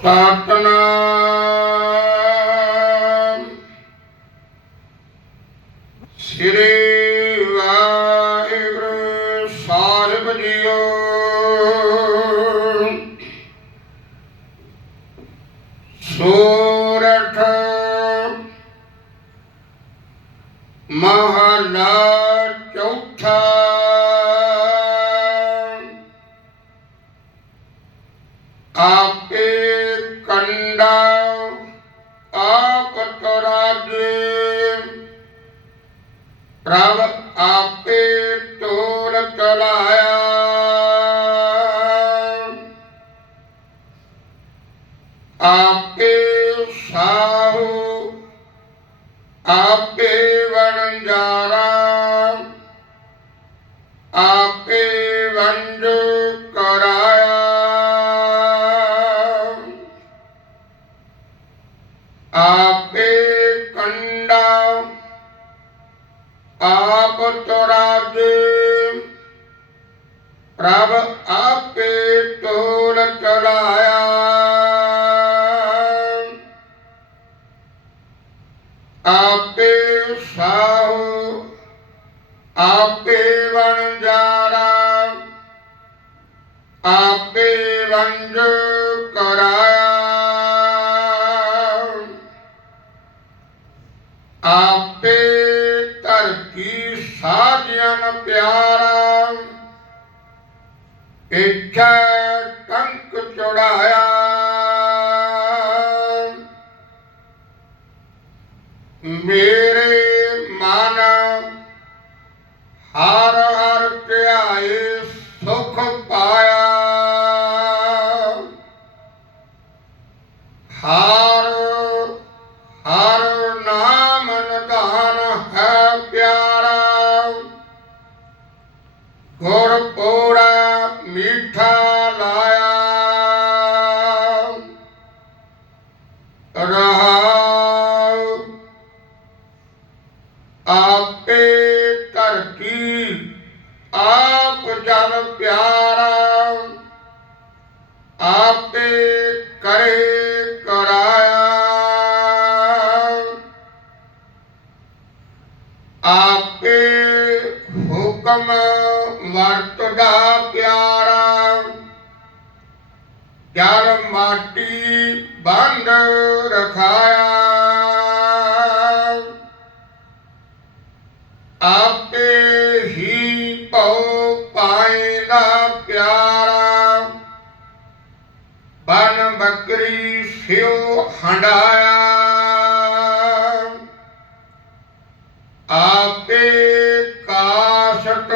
ਸਤਨਾਮ। ਸ੍ਰੀ ਵਾਹਿਗੁਰੂ ਸਾਹਿਬ ਜੀਓ। ਸੂਰਠ ਮਹਲਾ ਚੌਥਾ। ਆਪੇ ਕੰਡਾ ਆਪ ਤਰਾਜੇ। ਪ੍ਰਭ ਆਪੇ ਤੋਲ ਚਲਾਇਆ। ਆਪੇ ਸਾਹੂ ਆਪੇ ਵਣਜਾਰਾ ਆਪੇ ਵੰਜ ਕਰਾਇਆ। ਆਪ ਤੁਰਾਜੇ ਪ੍ਰਭ ਆਪੇ ਤੋਲ ਚਲਾਇਆ ਆਪੇ ਸਾਹੂ, ਆਪੇ ਵਣਜਾਰਾ ਆਪੇ ਵੰਜ ਕਰਾਇਆ। ਆਪੇ ਧਰਤੀ ਸਾਜਨ ਪਿਆਰਾ ਇੱਛਾ ਕੰਕ ਚੜਾਇਆ ਮੇਰੇ ਮਨ ਹਰ ਹਰ ਧਿਆਏ ਸੁਖ ਪਾਇਆ। ਹਰ ਆਪ ਜਲ ਪਿਆਰਾ, ਆਪੇ ਕਰੇ ਕਰਾਇਆ। ਆਪੇ ਹੁਕਮ ਵਰਤਦਾ ਪਿਆਰਾ, ਜਲ ਮਾਟੀ ਬੰਦ ਰਖਾਇਆ। ਆਪ ਹੀ ਪਾਏ ਪਾਇਦਾ ਪਿਆਰਾ। ਬਨ ਬੱਕਰੀ ਸਿਉ ਹੰਡਾਇਆ। ਆਪੇ ਕਾਸ਼ਟ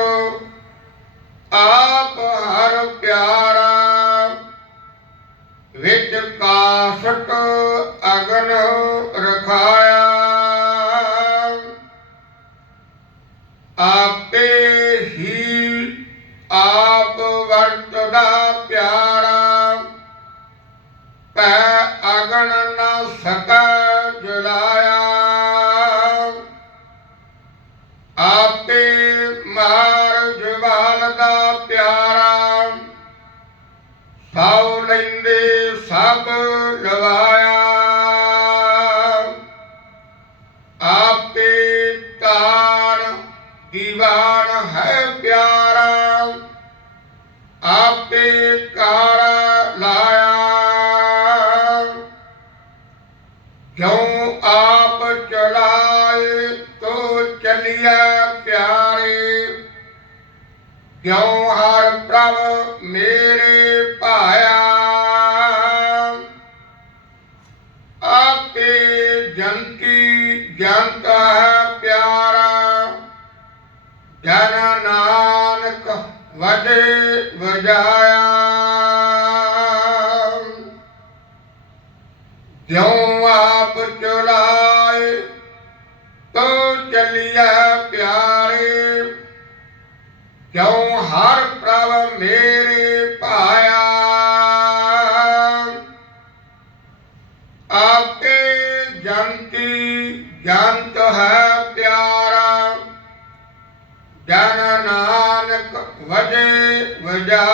ਆਪ ਹਰ ਪਿਆਰਾ। ਵਿੱਚ ਕਾਸ਼ਟ ਅਗਨ ਰਖਾਇਆ। ਆਪੇ ਸਕੈ ਜਲਾਇਆ। ਆਪੇ ਮਾਰ ਜਵਾਲ ਦਾ ਪਿਆਰਾ। ਸੌ ਲੈਂਦੇ ਸਭ ਲਵਾਇਆ। ਆਪੇ ਤਾਰ ਦੀਵਾਨ ਹੈ ਪਿਆਰਾ। ਆਪੇ ਕਾਰ ਕਿਉ ਆਪ ਚਲਾਏ ਤੋ ਚਲਿਆ ਪਿਆਰੇ? ਕਿਉ ਹਰ ਪ੍ਰਭ ਮੇਰੇ ਭਾਇਆ? ਆਪੇ ਜੰਤੀ ਜੰਤ ਹੈ ਪਿਆਰਾ। ਜਨ ਨਾਨਕ ਵਡੇ ਵਜਾਇਆ ਜਿਉ ਆਪ ਚਲਾਏ ਤੋ ਚੱਲਿਆ ਪਿਆਰੇ। ਕਿਉ ਹਰ ਪ੍ਰਭ ਮੇਰੇ ਭਾਇਆ। ਆਪੇ ਜੰਤੀ ਜੰਤ ਹੈ ਪਿਆਰਾ। ਜਨ ਨਾਨਕ ਵਜੇ ਵਜਾ